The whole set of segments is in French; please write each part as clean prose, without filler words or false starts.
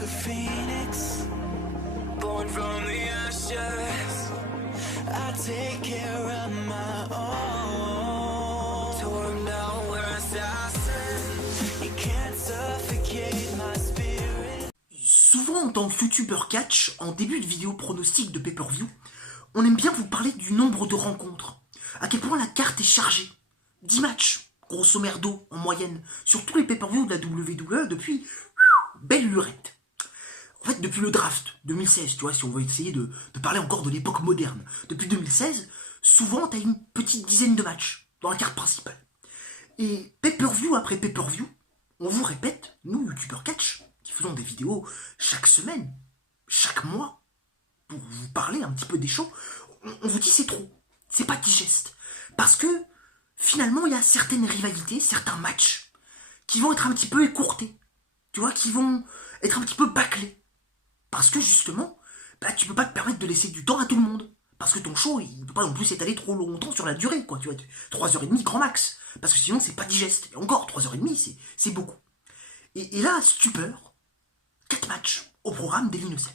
like a phoenix, born from the ashes. I take care of my own. Torn down, we're assassins. You can't suffocate my spirit. Souvent en tant que youtubeur catch, en début de vidéo pronostic de pay-per-view, on aime bien vous parler du nombre de rencontres. À quel point la carte est chargée. 10 matchs, grosso merdo, en moyenne, sur tous les pay-per-view de la WWE depuis belle lurette. En fait, depuis le draft 2016, tu vois, si on veut essayer de parler encore de l'époque moderne, depuis 2016, souvent t'as une petite dizaine de matchs dans la carte principale. Et pay-per-view après pay-per-view, on vous répète, nous, youtubeurs catch, qui faisons des vidéos chaque semaine, chaque mois, pour vous parler un petit peu des shows, on vous dit c'est trop, c'est pas digeste. Parce que, finalement, il y a certaines rivalités, certains matchs, qui vont être un petit peu écourtés, tu vois, qui vont être un petit peu bâclés. Parce que, justement, bah, tu peux pas te permettre de laisser du temps à tout le monde. Parce que ton show, il peut pas non plus s'étaler trop longtemps sur la durée, quoi, tu vois, 3h30 grand max. Parce que sinon, c'est pas digeste. Et encore, 3h30, c'est beaucoup. Et là, stupeur, 4 matchs au programme d'Hell in a Cell.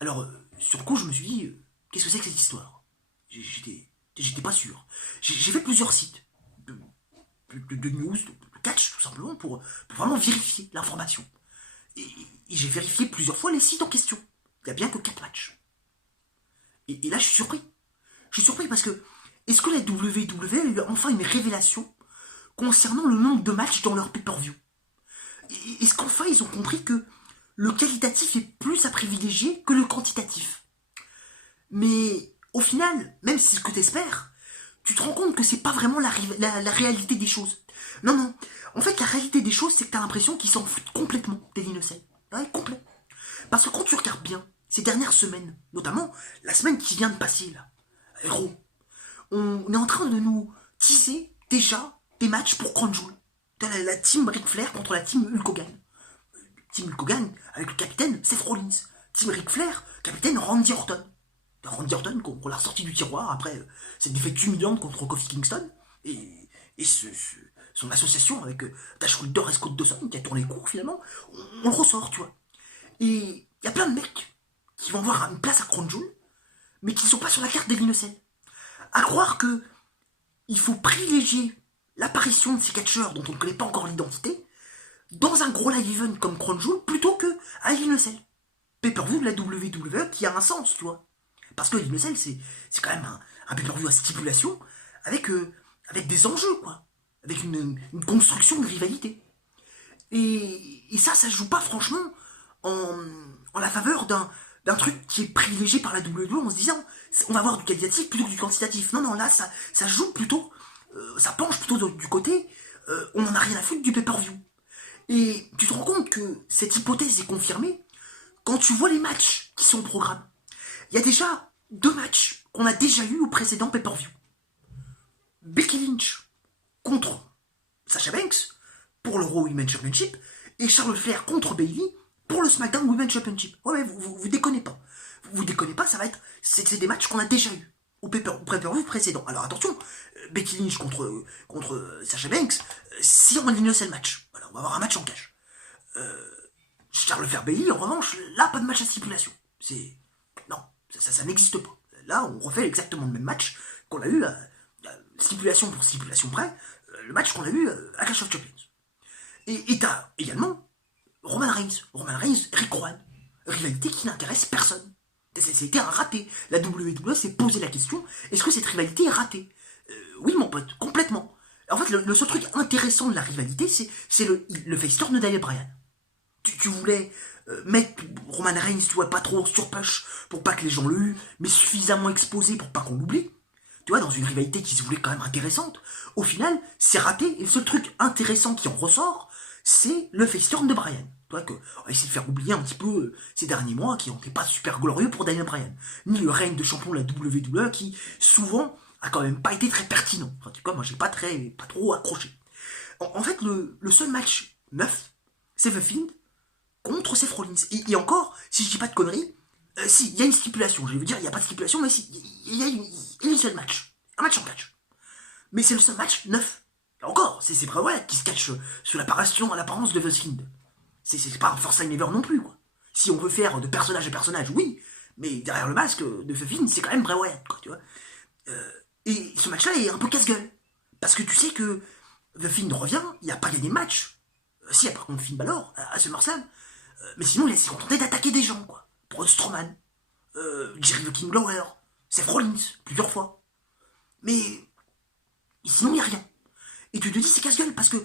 Alors, sur le coup, je me suis dit, qu'est-ce que c'est que cette histoire? J'étais pas sûr. J'ai fait plusieurs sites de news, de catch, tout simplement, pour vraiment vérifier l'information. Et j'ai vérifié plusieurs fois les sites en question. Il n'y a bien que 4 matchs. Et là, je suis surpris. Je suis surpris parce que, est-ce que la WWE a eu enfin une révélation concernant le nombre de matchs dans leur pay-per-view? Est-ce qu'enfin ils ont compris que le qualitatif est plus à privilégier que le quantitatif? Mais au final, même si c'est ce que t'espères, tu te rends compte que c'est pas vraiment la réalité des choses. Non, non. En fait, la réalité des choses, c'est que t'as l'impression qu'ils s'en foutent complètement d'Hell in a Cell. Ouais, complet. Parce que quand tu regardes bien, ces dernières semaines, notamment la semaine qui vient de passer, là, Raw, on est en train de nous teaser déjà des matchs pour Crown Jewel. La team Ric Flair contre la team Hulk Hogan. Team Hulk Hogan avec le capitaine Seth Rollins. Team Ric Flair, capitaine Randy Orton. Randy Orton qu'on l'a ressorti du tiroir après cette défaite humiliante contre Kofi Kingston. Et son association avec Dash Wilder et Scott Dawson qui a tourné court finalement, on le ressort, tu vois. Et il y a plein de mecs qui vont avoir une place à Crown Jewel, mais qui ne sont pas sur la carte d'Hell in a Cell. À croire que il faut privilégier l'apparition de ces catcheurs dont on ne connaît pas encore l'identité dans un gros live event comme Crown Jewel plutôt que à Hell in a Cell. Pay-per-view de la WWE qui a un sens, tu vois. Parce que Hell in a Cell, c'est quand même un pay-per-view à stipulation avec des enjeux, quoi. Avec une construction de rivalité. Et ça se joue pas franchement en la faveur d'un truc qui est privilégié par la WWE en se disant on va avoir du qualitatif plutôt que du quantitatif. Non, non, là, ça joue plutôt, ça penche plutôt du côté on en a rien à foutre du pay-per-view. Et tu te rends compte que cette hypothèse est confirmée quand tu vois les matchs qui sont au programme. Il y a déjà 2 matchs qu'on a déjà eu au précédent pay-per-view. Becky Lynch contre Sasha Banks pour le Raw Women's Championship et Charlotte Flair contre Bayley pour le SmackDown Women's Championship. Ouais, vous déconnez pas. Vous déconnez pas, ça va être... C'est des matchs qu'on a déjà eu au pay-per-view précédent. Alors attention, Becky Lynch contre Sasha Banks, si on élimine le match. Voilà, on va avoir un match en cash. Charlotte Flair Bayley, en revanche, là, pas de match à stipulation. C'est... Non, ça n'existe pas. Là, on refait exactement le même match qu'on a eu à stipulation pour stipulation près, le match qu'on a eu à Clash of Champions. Et t'as également Roman Reigns, Rick Rowan. Rivalité qui n'intéresse personne. C'était un raté. La WWE s'est posé la question, est-ce que cette rivalité est ratée? Oui, mon pote, complètement. En fait, le seul truc intéressant de la rivalité, c'est le face turn de Daniel Bryan. Tu voulais mettre Roman Reigns, tu vois, pas trop sur push pour pas que les gens le huent, mais suffisamment exposé pour pas qu'on l'oublie. Tu vois, dans une rivalité qui se voulait quand même intéressante, au final, c'est raté, et le seul truc intéressant qui en ressort, c'est le face turn de Bryan. Tu vois, on va essayer de faire oublier un petit peu ces derniers mois qui n'étaient pas super glorieux pour Daniel Bryan. Ni le règne de champion de la WWE qui, souvent, a quand même pas été très pertinent. Enfin, en tout cas, moi, j'ai pas trop accroché. En fait, le seul match neuf, c'est The Fiend contre Seth Rollins. Et encore, si je dis pas de conneries, si, il y a une stipulation. Je vais vous dire, il n'y a pas de stipulation, mais si, il y a une seule match. Un match en catch. Mais c'est le seul match neuf. Et encore, c'est Bray Wyatt qui se cache sur l'apparence de The Fiend. C'est pas un First Time Ever non plus, quoi. Si on veut faire de personnage à personnage, oui, mais derrière le masque de The Fiend, c'est quand même Bray Wyatt, quoi, tu vois. Et ce match-là est un peu casse-gueule. Parce que tu sais que The Fiend revient, il n'a pas gagné le match. Si, il y a par contre Finn Balor à SummerSlam. Mais sinon, il s'est contenté d'attaquer des gens, quoi. Braun Strowman, Jerry the King Lawler, Seth Rollins, plusieurs fois. Mais sinon, il n'y a rien. Et tu te dis, c'est casse-gueule, parce que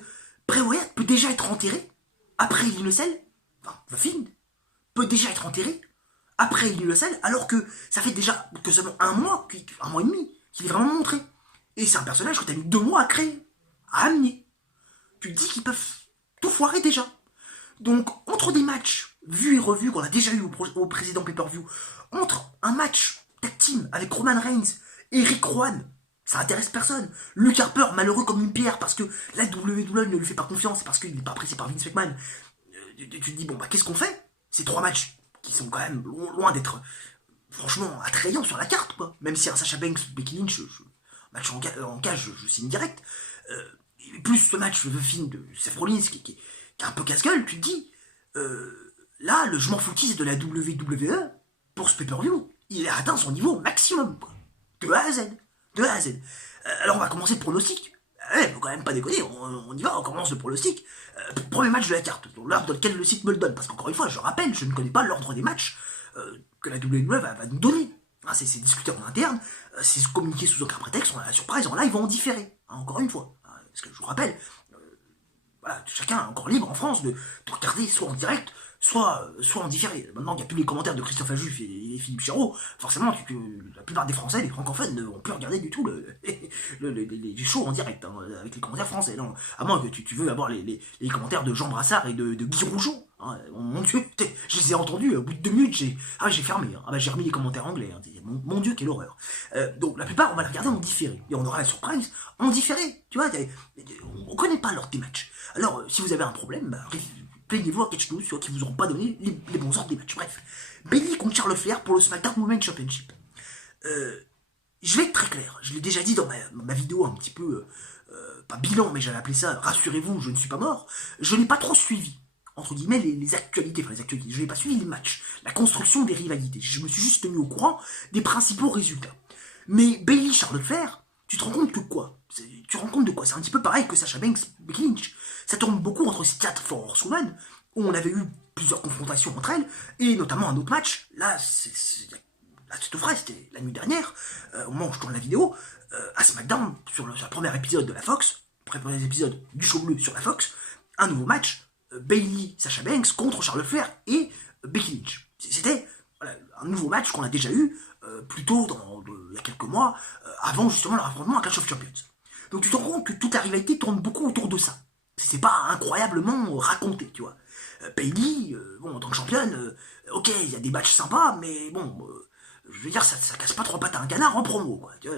Bray Wyatt peut déjà être enterré après Hell in a Cell, enfin, The Fiend peut déjà être enterré après Hell in a Cell, alors que ça fait déjà que seulement un mois et demi, qu'il est vraiment montré. Et c'est un personnage que tu as mis 2 mois à créer, à amener. Tu te dis qu'ils peuvent tout foirer déjà. Donc, entre des matchs vus et revus qu'on a déjà eu au précédent pay-per-view, entre un match tag team avec Roman Reigns et Rick Rowan, ça intéresse personne. Luke Harper, malheureux comme une pierre, parce que la WWE ne lui fait pas confiance, parce qu'il n'est pas apprécié par Vince McMahon. Tu te dis, bon, bah, qu'est-ce qu'on fait? Ces 3 matchs, qui sont quand même loin d'être, franchement, attrayants sur la carte, quoi. Même si un Sasha Banks, Becky Lynch, match en cage, je signe direct. Plus ce match, le film de Seth Rollins, qui est un peu casse-gueule, tu te dis, là, le je m'en foutise de la WWE, pour ce pay-per-view, il a atteint son niveau maximum, quoi. De A à Z. De A à Z. Alors on va commencer le pronostic. Faut quand même pas déconner, on y va, on commence le pronostic. Premier match de la carte, l'ordre dans lequel le site me le donne, parce qu'encore une fois, je rappelle, je ne connais pas l'ordre des matchs que la WWE va nous donner. Hein, c'est discuté en interne, c'est communiqué sous aucun prétexte, on a la surprise, en live, en différé, hein, encore une fois. Hein, parce que je vous rappelle, voilà, chacun est encore libre en France de regarder soit en direct, soit en différé. Maintenant qu'il n'y a plus les commentaires de Christophe Ajuf et Philippe Chéreau, forcément, la plupart des Français, les francophones, ne vont plus regarder du tout les shows en direct, hein, avec les commentaires français. Non, à moins que tu veux avoir les commentaires de Jean Brassard et de Guy Rougeau. Hein. Mon Dieu, je les ai entendus, au bout de 2 minutes, j'ai fermé. Hein. J'ai remis les commentaires anglais. Hein. Mon Dieu, quelle horreur. Donc la plupart, on va les regarder en différé. Et on aura la surprise en différé. Tu vois, on connaît pas l'ordre des matchs. Alors, si vous avez un problème, bah, plaignez-vous à Catch News, qui vous auront pas donné les bons ordres des matchs. Bref, Bayley contre Charlotte Flair pour le SmackDown Women's Championship. Je vais être très clair, je l'ai déjà dit dans ma vidéo un petit peu, pas bilan, mais j'avais appelé ça, rassurez-vous, je ne suis pas mort. Je n'ai pas trop suivi, entre guillemets, les actualités, je n'ai pas suivi les matchs, la construction des rivalités. Je me suis juste tenu au courant des principaux résultats. Mais Bayley Charlotte Flair, tu te rends compte que quoi? Tu te rends compte de quoi? C'est un petit peu pareil que Sasha Banks, Becky Lynch. Ça tourne beaucoup entre ces 4 For Horsewomen, où on avait eu plusieurs confrontations entre elles, et notamment un autre match. Là, c'est tout frais, c'était la nuit dernière, au moment où je tourne la vidéo, à SmackDown, sur le premier épisode de la Fox, premier épisode du show bleu sur la Fox, un nouveau match, Bayley, Sasha Banks contre Charlotte Flair et Becky Lynch. C'était un nouveau match qu'on a déjà eu plus tôt, il y a quelques mois, avant justement leur affrontement à Clash of Champions. Donc tu te rends compte que toute la rivalité tourne beaucoup autour de ça. C'est pas incroyablement raconté, tu vois. Bayley, bon, en tant que championne, ok, il y a des matchs sympas, mais bon, je veux dire, ça casse pas 3 pattes à un canard en promo, quoi. Tu vois,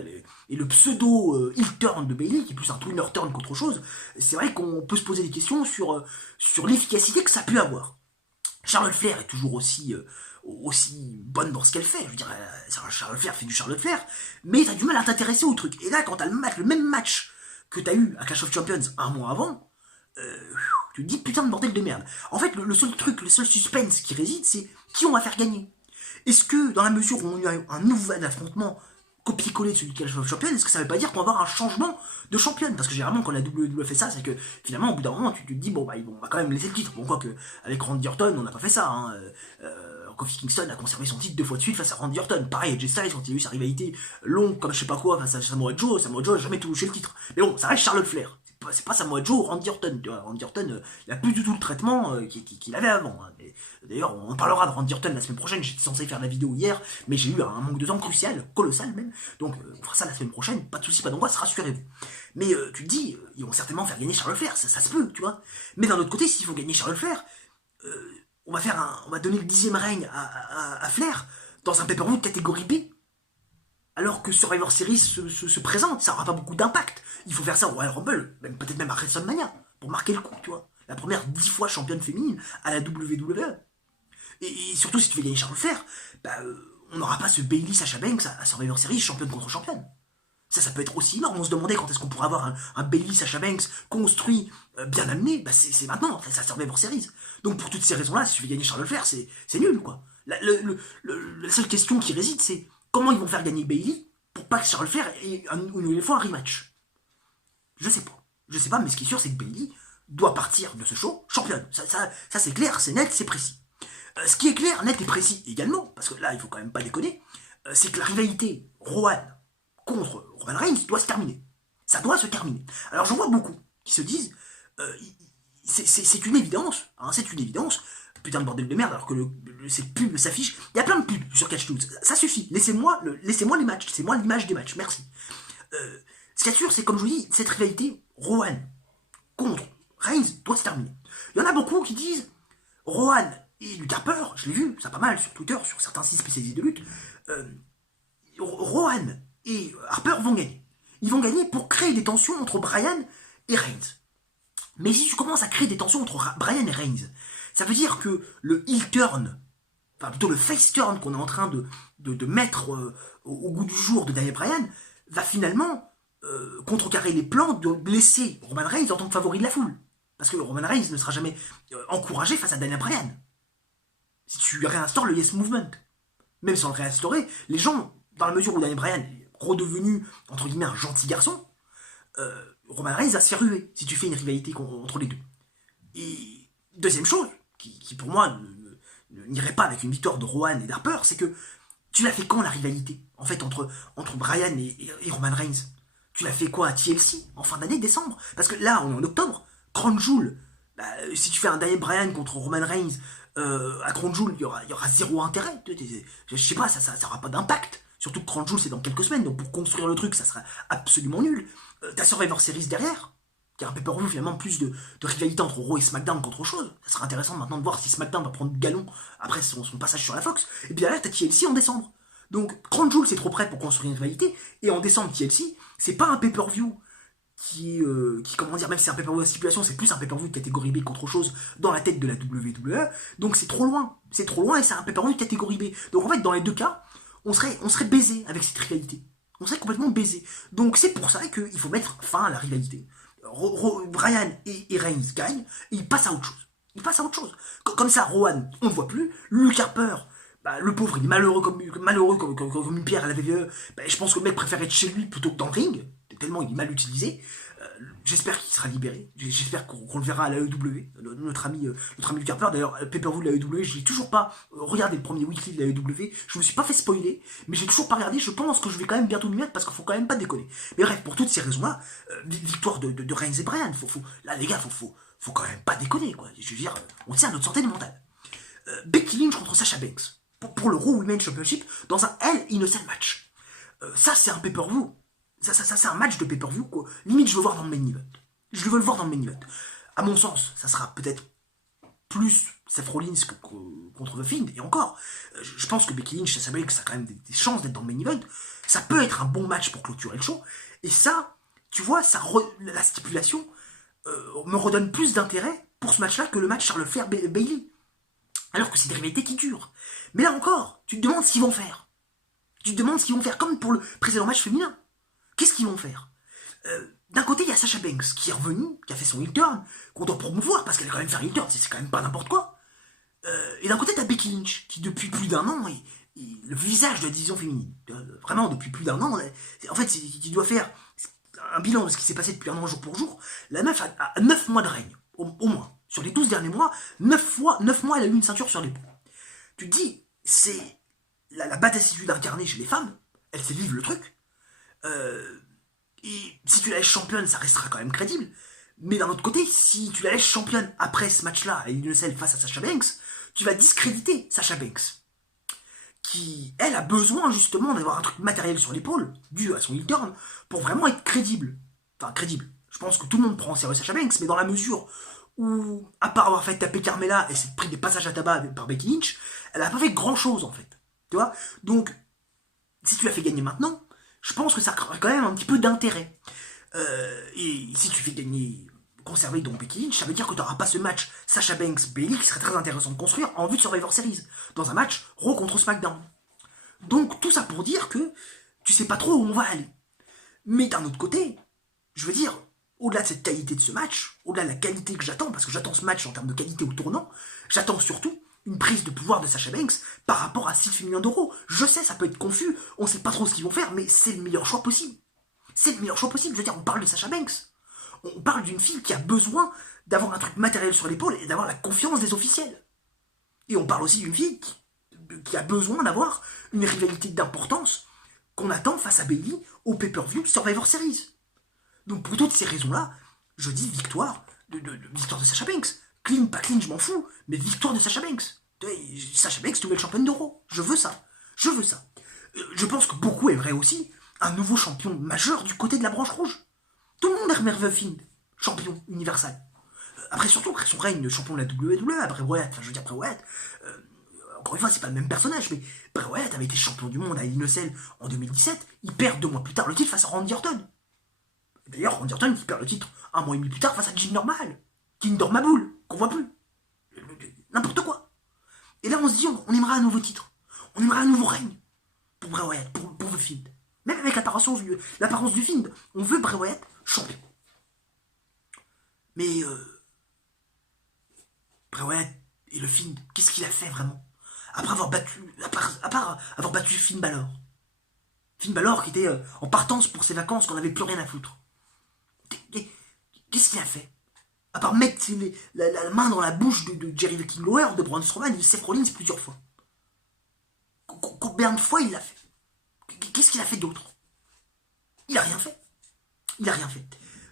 et le pseudo heel turn de Bayley, qui est plus un twinner turn qu'autre chose, c'est vrai qu'on peut se poser des questions sur l'efficacité que ça a pu avoir. Charlotte Flair est toujours aussi bonne dans ce qu'elle fait. Je veux dire, Charlotte Flair fait du Charlotte Flair, mais t'as du mal à t'intéresser au truc. Et là, quand t'as le même match que t'as eu à Clash of Champions un mois avant, tu te dis putain de bordel de merde. En fait, le seul suspense qui réside, c'est qui on va faire gagner. Est-ce que, dans la mesure où on a eu un nouvel affrontement copier-coller de celui de Clash of Champions, est-ce que ça veut pas dire qu'on va avoir un changement de championne? Parce que généralement, quand la WWE fait ça, c'est que finalement, au bout d'un moment, tu te dis, bon, bah, on va quand même laisser le titre. Bon, quoi que, avec Randy Orton, on n'a pas fait ça, hein. Kofi Kingston a conservé son titre 2 fois de suite face à Randy Orton. Pareil, AJ Styles, quand il a eu sa rivalité longue, comme je sais pas quoi, face à Samoa Joe a jamais touché le titre. Mais bon, ça reste Charlotte Flair. C'est pas Samoa Joe ou Randy Orton. Tu vois, Randy Orton, il a plus du tout le traitement qu'il avait avant. Hein. D'ailleurs, on parlera de Randy Orton la semaine prochaine. J'étais censé faire la vidéo hier, mais j'ai eu un manque de temps crucial, colossal même. Donc, on fera ça la semaine prochaine. Pas de soucis, pas d'angoisse, rassurez-vous. Mais tu te dis, ils vont certainement faire gagner Charlotte Flair. Ça se peut, tu vois. Mais d'un autre côté, s'il faut gagner Charlotte Flair, on va donner le 10e règne à Flair dans un pay-per-view de catégorie B. Alors que Survivor Series se présente, ça n'aura pas beaucoup d'impact. Il faut faire ça au Royal Rumble, peut-être même à WrestleMania, pour marquer le coup, tu vois. La première 10 fois championne féminine à la WWE. Et surtout, si tu fais gagner Charlotte Flair, on n'aura pas ce Bayley Sasha Banks à Survivor Series, championne contre championne. Ça peut être aussi énorme. On se demandait quand est-ce qu'on pourrait avoir un Bayley Sasha Banks construit, bien amené. Bah c'est maintenant, ça Survivor Series. Donc pour toutes ces raisons-là, si tu veux gagner Charlotte Flair, c'est nul, quoi. La seule question qui réside, c'est comment ils vont faire gagner Bayley pour pas que Charlotte Flair ait une nouvelle fois un rematch. Je sais pas, mais ce qui est sûr, c'est que Bayley doit partir de ce show championne. Ça c'est clair, c'est net, c'est précis. Ce qui est clair, net et précis également, parce que là, il faut quand même pas déconner, c'est que la rivalité Rowan contre Roman Reigns doit se terminer. Ça doit se terminer. Alors j'en vois beaucoup qui se disent, c'est une évidence, hein, c'est une évidence, putain de bordel de merde, alors que cette pub s'affiche, il y a plein de pubs sur Catch News, ça suffit, laissez-moi les matchs, laissez-moi l'image des matchs, merci. Ce qui est sûr, c'est comme je vous dis, cette rivalité Rowan contre Reigns doit se terminer. Il y en a beaucoup qui disent, Rowan et Luke Harper, je l'ai vu, ça pas mal sur Twitter, sur certains sites spécialisés de lutte, Rowan et Harper vont gagner. Ils vont gagner pour créer des tensions entre Bryan et Reigns. Mais si tu commences à créer des tensions entre Bryan et Reigns, ça veut dire que le heel turn, enfin plutôt le face turn qu'on est en train de mettre au goût du jour de Daniel Bryan, va finalement contrecarrer les plans de laisser Roman Reigns en tant que favori de la foule. Parce que Roman Reigns ne sera jamais encouragé face à Daniel Bryan. Si tu réinstaures le Yes Movement, même sans le réinstaurer, les gens, dans la mesure où Daniel Bryan est redevenu, entre guillemets, un gentil garçon, Roman Reigns va se faire ruer si tu fais une rivalité entre les deux. Et deuxième chose, qui pour moi n'irait pas avec une victoire de Rowan et d'Harper, c'est que tu l'as fait quand la rivalité, en fait, entre Bryan et Roman Reigns? Tu l'as fait quoi à TLC, en fin d'année, décembre? Parce que là, on est en octobre, Crown Jewel, bah, si tu fais un Daniel Bryan contre Roman Reigns à Crown Jewel, il y aura zéro intérêt. Je sais pas, ça n'aura pas d'impact. Surtout que Crown Jewel, c'est dans quelques semaines, donc pour construire le truc, ça sera absolument nul. T'as Survivor Series derrière, qui a un pay-per-view finalement plus de rivalité entre Raw et SmackDown qu'autre chose. Ça sera intéressant maintenant de voir si SmackDown va prendre du galon après son passage sur la Fox. Et bien là, t'as TLC en décembre. Donc Crown Jewel, c'est trop près pour construire une rivalité. Et en décembre, TLC, c'est pas un pay-per-view qui comment dire, même si c'est un pay-per-view de stipulation, c'est plus un pay-per-view de catégorie B qu'autre chose dans la tête de la WWE. Donc c'est trop loin et c'est un pay-per-view de catégorie B. Donc en fait, dans les deux cas, on serait baisé avec cette rivalité. On serait complètement baisé. Donc c'est pour ça qu'il faut mettre fin à la rivalité. Bryan et Reigns gagnent et ils passent à autre chose. Comme ça, Rowan, on ne le voit plus. Luke Harper, bah, le pauvre, il est malheureux comme une pierre à la VVE. Bah, je pense que le mec préfère être chez lui plutôt que dans le ring, tellement il est mal utilisé. J'espère qu'il sera libéré. J'espère qu'on le verra à l'AEW. Notre ami Luke Harper, d'ailleurs, pay-per-view de l'AEW, je n'ai toujours pas regardé le premier weekly de l'AEW. Je me suis pas fait spoiler, mais j'ai toujours pas regardé. Je pense que je vais quand même bientôt m'y mettre parce qu'il faut quand même pas déconner. Mais bref, pour toutes ces raisons-là, victoire de Reigns et Bryan. Là, les gars, faut quand même pas déconner, quoi. Je veux dire, on tient à notre santé mentale. Becky Lynch contre Sasha Banks pour le Raw Women's Championship dans un Hell in a Cell match. Ça, c'est un pay-per-view. Ça c'est un match de pay-per-view, quoi. Limite, je veux voir dans le main event. Je veux le voir dans le main event. À mon sens, ça sera peut-être plus Seth Rollins contre The Fiend. Et encore, je pense que Becky Lynch, ça a quand même des chances d'être dans le main event. Ça peut être un bon match pour clôturer le show. Et ça, tu vois, la stipulation me redonne plus d'intérêt pour ce match-là que le match Charlotte Flair-Bayley. Alors que c'est des rivalités qui durent. Mais là encore, tu te demandes ce qu'ils vont faire. Comme pour le précédent match féminin. Qu'est-ce qu'ils vont faire? D'un côté, il y a Sasha Banks qui est revenue, qui a fait son heel turn, qu'on doit promouvoir parce qu'elle a quand même fait un heel turn, c'est quand même pas n'importe quoi. Et d'un côté, t'as Becky Lynch qui, depuis plus d'un an, est le visage de la division féminine. Vraiment, depuis plus d'un an, en fait, qui doit faire un bilan de ce qui s'est passé depuis un an jour pour jour. La meuf a 9 mois de règne, au moins. Sur les 12 derniers mois, 9 mois, elle a eu une ceinture sur l'épaule. Tu te dis, c'est la batassitude incarnée chez les femmes, elle sait vivre le truc. Et si tu la laisses championne, ça restera quand même crédible. Mais d'un autre côté, si tu la laisses championne après ce match-là, à l'UNSL face à Sasha Banks, tu vas discréditer Sasha Banks. Qui, elle, a besoin justement d'avoir un truc matériel sur l'épaule, dû à son heel turn, pour vraiment être crédible. Enfin, crédible. Je pense que tout le monde prend en sérieux Sasha Banks, mais dans la mesure où, à part avoir fait taper Carmella et s'est pris des passages à tabac par Becky Lynch, elle a pas fait grand-chose, en fait. Tu vois? Donc, si tu la fais gagner maintenant, je pense que ça a quand même un petit peu d'intérêt. Et si tu fais conserver donc Becky Lynch, ça veut dire que tu n'auras pas ce match Sasha Banks-Bayley qui serait très intéressant de construire en vue de Survivor Series, dans un match Raw contre SmackDown. Donc tout ça pour dire que tu sais pas trop où on va aller. Mais d'un autre côté, je veux dire, au-delà de cette qualité de ce match, au-delà de la qualité que j'attends, parce que j'attends ce match en termes de qualité au tournant, j'attends surtout une prise de pouvoir de Sasha Banks par rapport à 6 millions d'euros. Je sais, ça peut être confus, on sait pas trop ce qu'ils vont faire, mais c'est le meilleur choix possible. C'est le meilleur choix possible. Je veux dire, on parle de Sasha Banks. On parle d'une fille qui a besoin d'avoir un truc matériel sur l'épaule et d'avoir la confiance des officiels. Et on parle aussi d'une fille qui a besoin d'avoir une rivalité d'importance qu'on attend face à Bayley au pay-per-view Survivor Series. Donc pour toutes ces raisons-là, je dis victoire victoire de Sasha Banks. Clean, pas clean, je m'en fous, mais victoire de Sasha Banks. Sasha Banks, nouvelle championne d'Euro. Je veux ça. Je veux ça. Je pense que beaucoup aimeraient aussi un nouveau champion majeur du côté de la branche rouge. Tout le monde aimerait The Fiend, champion universel. Après, surtout après son règne de champion de la WWE, après Wyatt, enfin je veux dire après Wyatt, encore une fois, c'est pas le même personnage, mais Bray Wyatt avait été champion du monde à Hell in a Cell en 2017, il perd 2 mois plus tard le titre face à Randy Orton. D'ailleurs, Randy Orton qui perd le titre 1 mois et demi plus tard face à Jinder Mahal, qui ne dort ma boule, qu'on voit plus. N'importe quoi. Et là, on se dit, on aimerait un nouveau titre. On aimerait un nouveau règne pour Bray Wyatt, pour The Fiend. Même avec l'apparence du Fiend, on veut Bray Wyatt champion. Mais Bray Wyatt et le Fiend, qu'est-ce qu'il a fait vraiment après avoir battu, à part avoir battu Finn Balor. Finn Balor qui était en partance pour ses vacances, qu'on n'avait plus rien à foutre. Qu'est-ce qu'il a fait? À part mettre la main dans la bouche de Jerry the King Lawler, de Braun Strowman et de Seth Rollins plusieurs fois. Combien de fois il l'a fait? Qu'est-ce qu'il a fait d'autre? Il a rien fait. Il a rien fait.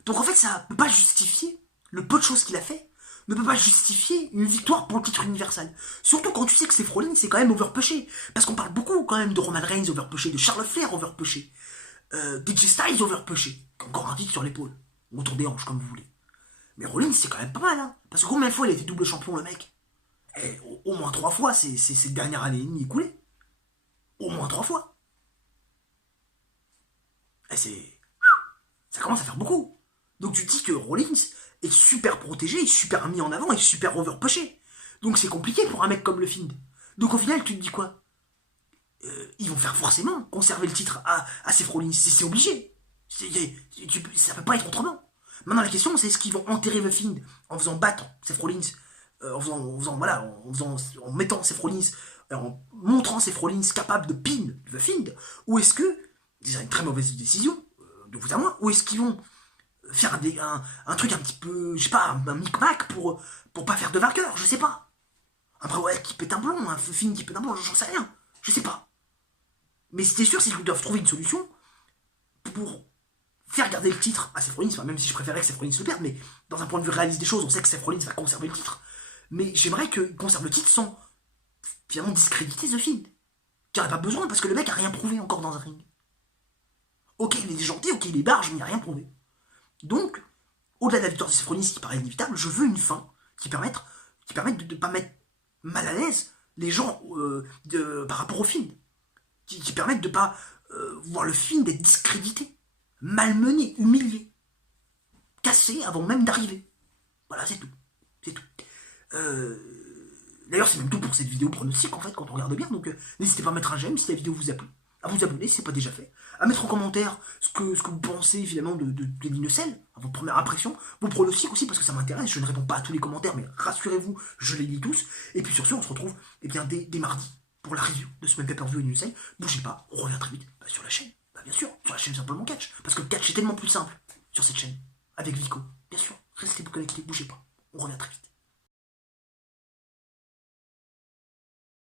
Donc en fait, ça ne peut pas justifier le peu de choses qu'il a fait, ne peut pas justifier une victoire pour le titre universel. Surtout quand tu sais que Seth Rollins c'est quand même overpushé. Parce qu'on parle beaucoup quand même de Roman Reigns overpushé, de Charlotte Flair overpushé, DJ Styles overpushé. Encore un titre sur l'épaule. Autour des hanches, comme vous voulez. Mais Rollins c'est quand même pas mal, hein. Parce que combien de fois il a été double champion, le mec? Au moins 3 fois ces dernières années et demie écoulées. Au moins 3 fois. Ça commence à faire beaucoup. Donc tu dis que Rollins est super protégé, est super mis en avant, est super overpushé. Donc c'est compliqué pour un mec comme le Fiend. Donc au final, tu te dis quoi? Ils vont faire forcément conserver le titre à Seth Rollins. C'est obligé. Ça peut pas être autrement. Maintenant la question c'est est-ce qu'ils vont enterrer The Fiend en faisant battre Seth Rollins, en mettant Seth Rollins, en montrant Seth Rollins capable de pin The Fiend, ou est-ce que, c'est une très mauvaise décision, de vous à moi, ou est-ce qu'ils vont faire un truc un petit peu, je sais pas, un micmac pour pas faire de vainqueur, je sais pas. Un Bray Wyatt qui pète un blond, un Fiend qui pète un blond, j'en sais rien, je sais pas. Mais c'était sûr, c'est qu'ils doivent trouver une solution pour faire garder le titre à Seth Rollins, enfin, même si je préférais que Seth Rollins le perde, mais dans un point de vue réaliste des choses, on sait que Seth Rollins va conserver le titre. Mais j'aimerais qu'il conserve le titre sans finalement discréditer The Fiend, qui n'aurait pas besoin parce que le mec a rien prouvé encore dans un ring. Ok, il est gentil, ok, il est barge, mais il n'a rien prouvé. Donc, au-delà de la victoire de Seth Rollins qui paraît inévitable, je veux une fin qui permette de ne pas mettre mal à l'aise les gens par rapport au Fiend, qui permettent de ne pas voir le Fiend être discrédité, malmené, humilié, cassé avant même d'arriver. Voilà, c'est tout. C'est tout. D'ailleurs, c'est même tout pour cette vidéo pronostic, en fait, quand on regarde bien. Donc, n'hésitez pas à mettre un j'aime si la vidéo vous a plu, à vous abonner si ce n'est pas déjà fait, à mettre en commentaire ce que vous pensez, finalement, de Hell in a Cell, à votre première impression, vos pronostics aussi, parce que ça m'intéresse. Je ne réponds pas à tous les commentaires, mais rassurez-vous, je les lis tous. Et puis, sur ce, on se retrouve dès mardi pour la review de ce même pay-per-view Hell in a Cell. Bougez pas, on revient très vite sur la chaîne. Bien sûr, sur la chaîne Simplement Catch, parce que le catch est tellement plus simple sur cette chaîne, avec Vico. Bien sûr, restez connectés, bougez pas, on revient très vite.